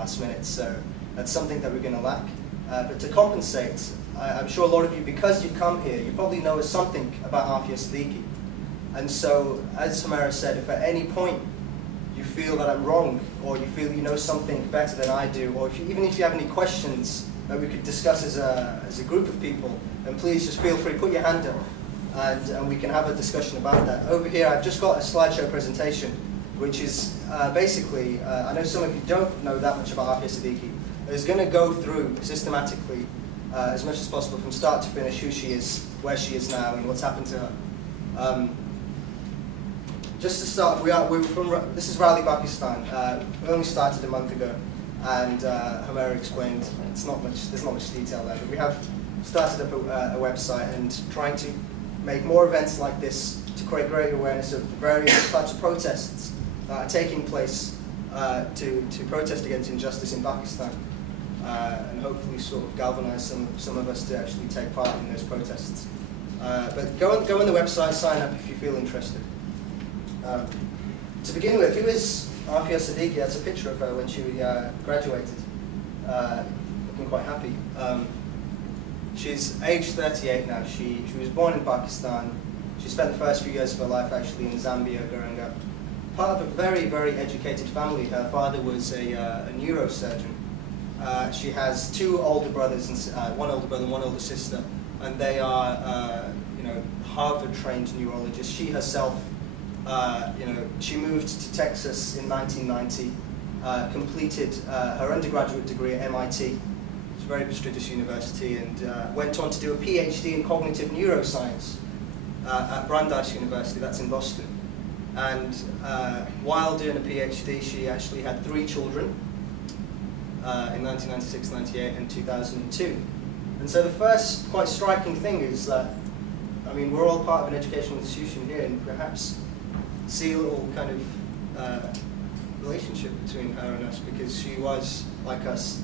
last minute, so that's something that we're going to lack. But to compensate, I'm sure a lot of you, because you come here, you probably know something about Aafia Siddiqui. And so, as Humera said, if at any point you feel that I'm wrong, or you feel you know something better than I do, or even if you have any questions that we could discuss as a group of people, then please just feel free, put your hand up, and we can have a discussion about that. Over here, I've just got a slideshow presentation, which is basically, I know some of you don't know that much about Aafia Siddiqui. It's going to go through systematically, as much as possible, from start to finish, who she is, where she is now, and what's happened to her. Just to start, this is Raleigh, Pakistan. We only started a month ago, and Humera explained there's not much detail there, but we have started up a website and trying to make more events like this to create greater awareness of the various types of protests that are taking place to protest against injustice in Pakistan, and hopefully sort of galvanize some of us to actually take part in those protests. But go on the website, sign up if you feel interested. To begin with, who is Aafia Siddiqui? That's a picture of her when she graduated, looking quite happy. She's aged 38 now. She was born in Pakistan. She spent the first few years of her life actually in Zambia growing up. Part of a very, very educated family. Her father was a neurosurgeon. She has two older brothers, and one older brother and one older sister, and they are Harvard-trained neurologists. She herself, she moved to Texas in 1990, completed her undergraduate degree at MIT. It's a very prestigious university, and went on to do a PhD in cognitive neuroscience at Brandeis University, that's in Boston. And while doing a PhD, she actually had 3 children in 1996, 98, and 2002. And so the first quite striking thing is that, I mean, we're all part of an educational institution here, and perhaps see a little kind of relationship between her and us, because she was, like us,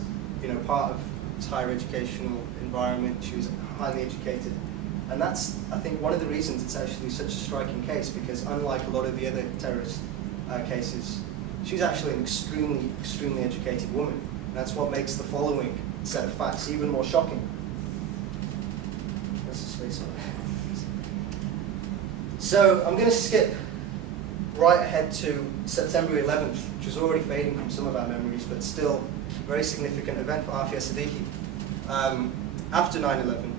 part of this higher educational environment. She was highly educated. And that's, I think, one of the reasons it's actually such a striking case, because unlike a lot of the other terrorist cases, she's actually an extremely, extremely educated woman. And that's what makes the following set of facts even more shocking. Where's the space on it? So I'm going to skip right ahead to September 11th, which is already fading from some of our memories, but still a very significant event for Aafia Siddiqui. After 9/11,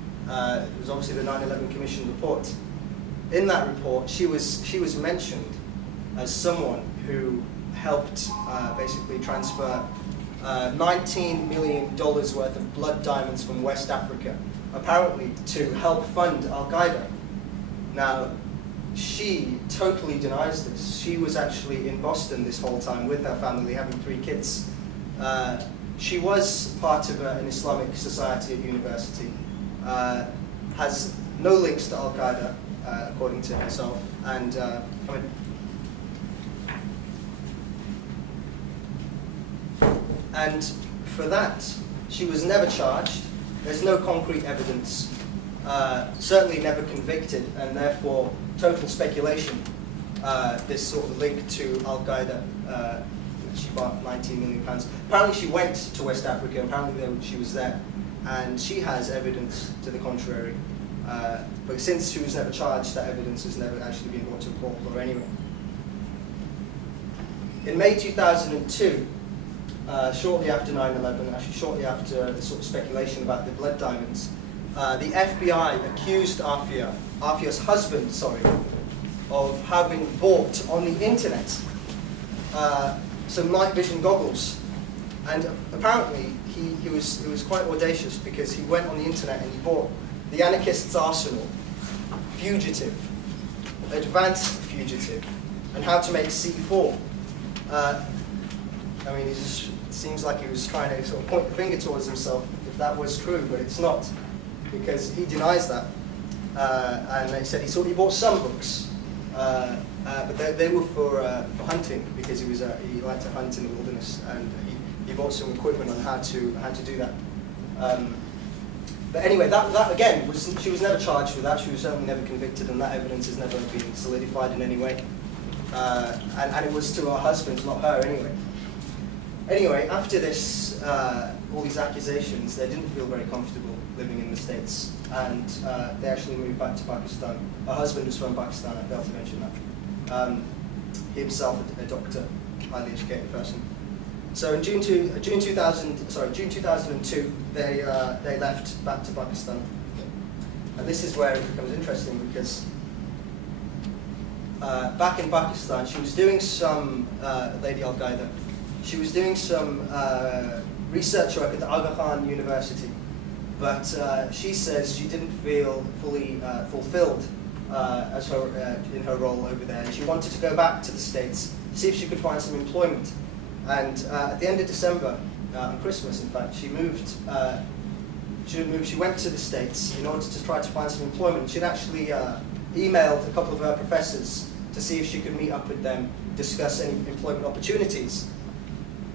it was obviously the 9/11 Commission report. In that report, she was mentioned as someone who helped basically transfer $19 million worth of blood diamonds from West Africa, apparently to help fund Al-Qaeda. Now, she totally denies this. She was actually in Boston this whole time with her family, having 3 kids. She was part of an Islamic society at university, has no links to Al-Qaeda, according to herself, and and for that, she was never charged. There's no concrete evidence, certainly never convicted, and therefore total speculation, this sort of link to Al-Qaeda. She bought £19 million. Apparently she went to West Africa, apparently she was there, and she has evidence to the contrary. But since she was never charged, that evidence has never actually been brought to court or anywhere. In May 2002, shortly after 9/11, actually shortly after the sort of speculation about the blood diamonds, the FBI accused Aafia's husband, of having bought on the internet some night vision goggles. And apparently he was quite audacious, because he went on the internet and he bought The Anarchist's Arsenal, Fugitive, Advanced Fugitive, and How to Make C4. I mean, it seems like he was trying to sort of point the finger towards himself if that was true, but it's not, because he denies that. And they said he bought some books, but they were for hunting, because he liked to hunt in the wilderness, and he bought some equipment on how to do that. But anyway, that again, she was never charged with that. She was certainly never convicted, and that evidence has never been solidified in any way. And it was to her husband, not her, anyway. Anyway, after this, all these accusations, they didn't feel very comfortable living in the States, and they actually moved back to Pakistan. Her husband was from Pakistan, I failed to mention that. He himself a doctor, highly educated person. So in June 2002, they left back to Pakistan. And this is where it becomes interesting, because back in Pakistan, she was doing some, Lady Al-Qaeda, she was doing some research work at the Aga Khan University, but she says she didn't feel fully fulfilled in her role over there, and she wanted to go back to the States, see if she could find some employment. And at the end of December, on Christmas in fact, she moved. She went to the States in order to try to find some employment. She'd actually emailed a couple of her professors to see if she could meet up with them, discuss any employment opportunities.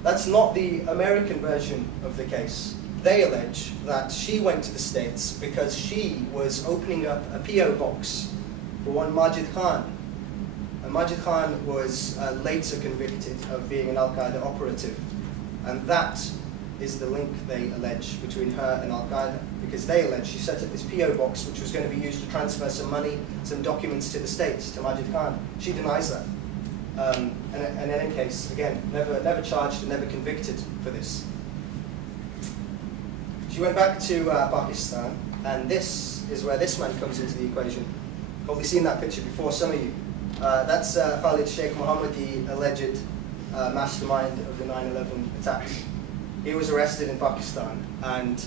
That's not the American version of the case. They allege that she went to the States because she was opening up a P.O. box for one Majid Khan. And Majid Khan was later convicted of being an Al-Qaeda operative. And that is the link, they allege, between her and Al-Qaeda, because they allege she set up this P.O. box which was going to be used to transfer some money, some documents to the States, to Majid Khan. She denies that. And in any case, again, never charged and never convicted for this. She went back to Pakistan, and this is where this man comes into the equation. Probably seen that picture before, some of you. That's Khalid Sheikh Mohammed, the alleged mastermind of the 9/11 attacks. He was arrested in Pakistan and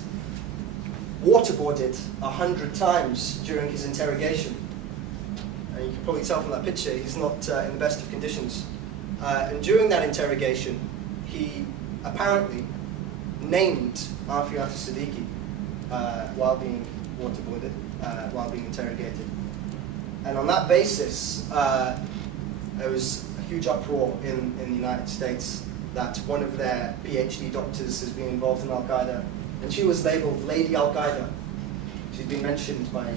waterboarded 100 times during his interrogation. You can probably tell from that picture he's not in the best of conditions. And during that interrogation, he apparently named Aafia Siddiqui while being waterboarded, while being interrogated. And on that basis, there was a huge uproar in the United States that one of their PhD doctors has been involved in Al-Qaeda, and she was labeled Lady Al-Qaeda. She's been mentioned by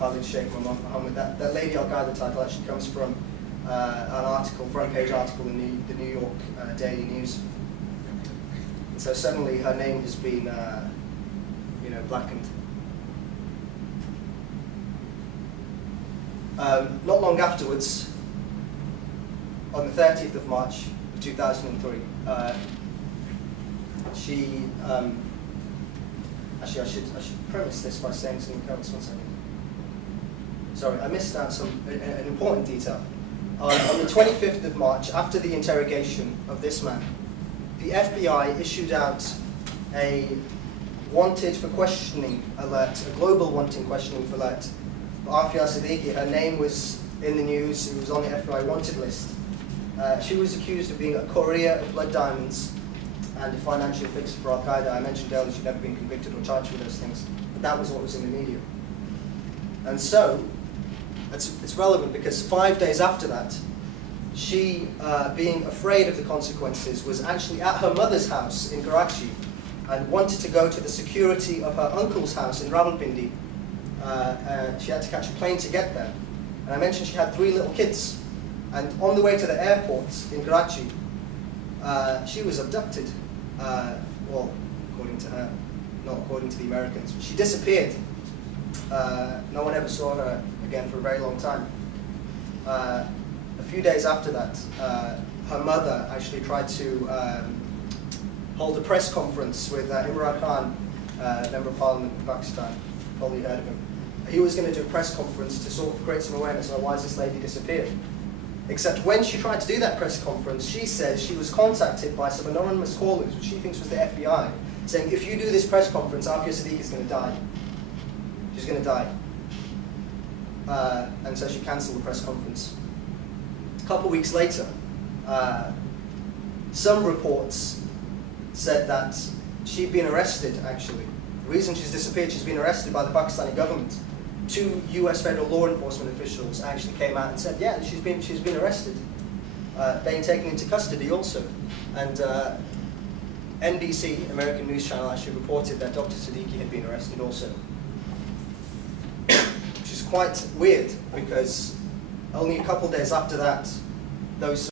Khalid Sheikh Mohammed. That Lady Al-Qaeda title actually comes from an article, front page article in the New York Daily News. And so suddenly her name has been, blackened. Not long afterwards, on the 30th of March of 2003, she, actually I should premise this by saying something else, 1 second. Sorry, I missed out an important detail. On the 25th of March, after the interrogation of this man, the FBI issued out a wanted for questioning alert, a global wanting questioning alert. Aafia Siddiqui, her name was in the news, it was on the FBI wanted list. She was accused of being a courier of blood diamonds and a financial fixer for Al-Qaeda. I mentioned earlier she'd never been convicted or charged with those things, but that was what was in the media. And so, it's relevant because 5 days after that, she, being afraid of the consequences, was actually at her mother's house in Karachi and wanted to go to the security of her uncle's house in Rawalpindi. She had to catch a plane to get there. And I mentioned she had 3 little kids. And on the way to the airport in Karachi, she was abducted. Well, according to her, not according to the Americans. But she disappeared. No one ever saw her again for a very long time. A few days after that, her mother actually tried to hold a press conference with Imran Khan, Member of Parliament in Pakistan. Probably heard of him. He was going to do a press conference to sort of create some awareness on why has this lady disappeared. Except when she tried to do that press conference, she says she was contacted by some anonymous callers, which she thinks was the FBI, saying, if you do this press conference, Aafia Siddiqui is going to die. She's going to die. And so she cancelled the press conference. A couple weeks later, some reports said that she'd been arrested, actually. The reason she's disappeared, she's been arrested by the Pakistani government. 2 US federal law enforcement officials actually came out and said, yeah, she's been arrested, being taken into custody also. And NBC, American news channel, actually reported that Dr. Siddiqui had been arrested also. Which is quite weird, because only a couple days after that, those